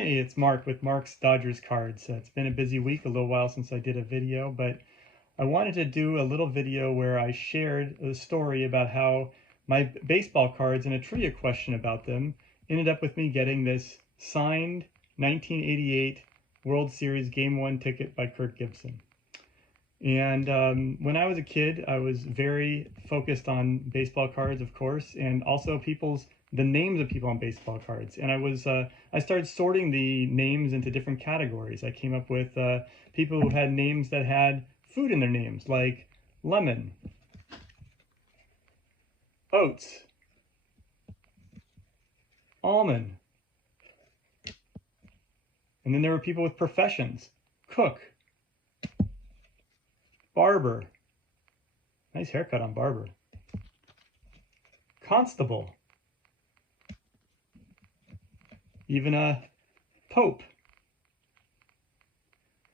Hey, it's Mark with Mark's Dodgers Cards. It's been a busy week, a little while since I did a video, but I wanted to do a little video where I shared a story about how my baseball cards and a trivia question about them ended up with me getting this signed 1988 World Series Game 1 ticket by Kirk Gibson. And when I was a kid, I was very focused on baseball cards, of course, and also the names of people on baseball cards. And I started sorting the names into different categories. I came up with people who had names that had food in their names, like lemon, oats, almond. And then there were people with professions, cook, barber. Nice haircut on barber. Constable. Even a pope.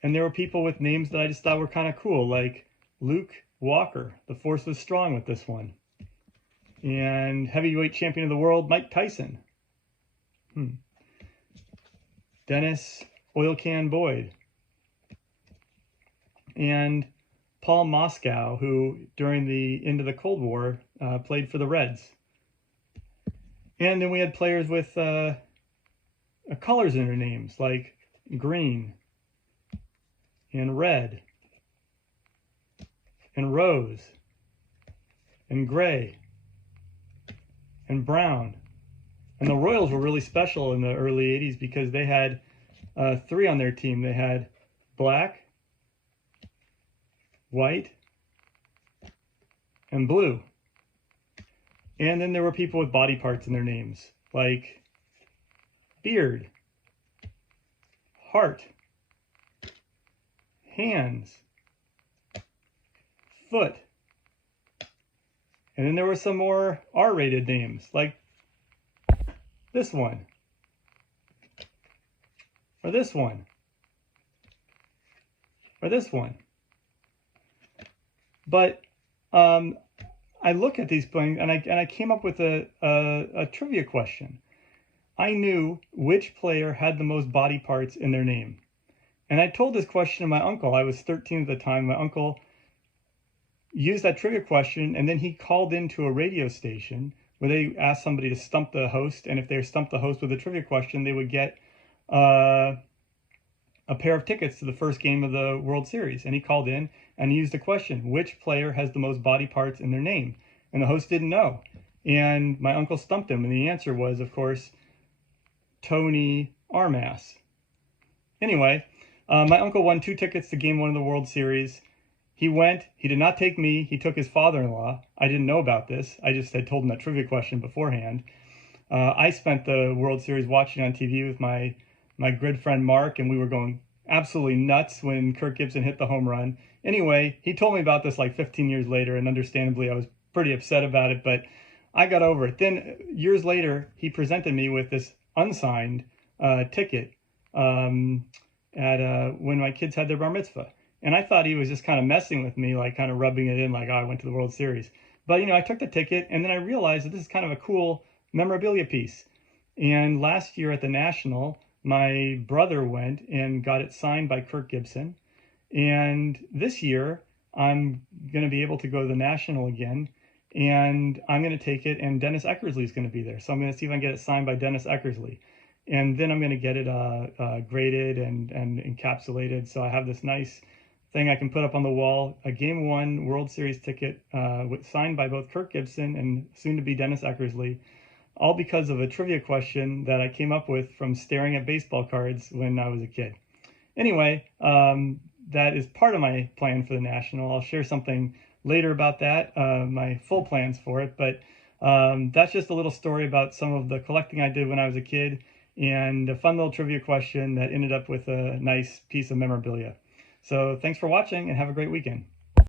And there were people with names that I just thought were kind of cool, like Luke Walker. The force was strong with this one. And heavyweight champion of the world, Mike Tyson. Dennis Oil Can Boyd. And Paul Moscow, who during the end of the Cold War played for the Reds. And then we had players with colors in their names, like green and red and rose and gray and brown. And the Royals were really special in the early 80s because they had three on their team. They had black, white, and blue. And then there were people with body parts in their names, like beard, heart, hands, foot. And then there were some more R-rated names, like this one, or this one, or this one. But I look at these things and I came up with a trivia question. I knew which player had the most body parts in their name. And I told this question to my uncle. I was 13 at the time. My uncle used that trivia question, and then he called into a radio station where they asked somebody to stump the host. And if they stumped the host with a trivia question, they would get a pair of tickets to the first game of the World Series. And he called in and he used the question, which player has the most body parts in their name? And the host didn't know. And my uncle stumped him. And the answer was, of course, Tony Armass. Anyway, my uncle won 2 tickets to Game 1 of the World Series. He went. He did not take me. He took his father-in-law. I didn't know about this. I just had told him that trivia question beforehand. I spent the World Series watching on TV with my good friend Mark, and we were going absolutely nuts when Kirk Gibson hit the home run. Anyway, he told me about this like 15 years later, and understandably I was pretty upset about it, but I got over it. Then years later, he presented me with this unsigned ticket when my kids had their bar mitzvah. And I thought he was just kind of messing with me, like kind of rubbing it in like, oh, I went to the World Series. But, I took the ticket, and then I realized that this is kind of a cool memorabilia piece. And last year at the National, my brother went and got it signed by Kirk Gibson. And this year, I'm going to be able to go to the National again, and I'm going to take it, and Dennis Eckersley is going to be there. So I'm going to see if I can get it signed by Dennis Eckersley. And then I'm going to get it graded and encapsulated. So I have this nice thing I can put up on the wall, a Game 1 World Series ticket signed by both Kirk Gibson and soon to be Dennis Eckersley, all because of a trivia question that I came up with from staring at baseball cards when I was a kid. Anyway, that is part of my plan for the National. I'll share something later about that, my full plans for it, but that's just a little story about some of the collecting I did when I was a kid, and a fun little trivia question that ended up with a nice piece of memorabilia. So thanks for watching, and have a great weekend.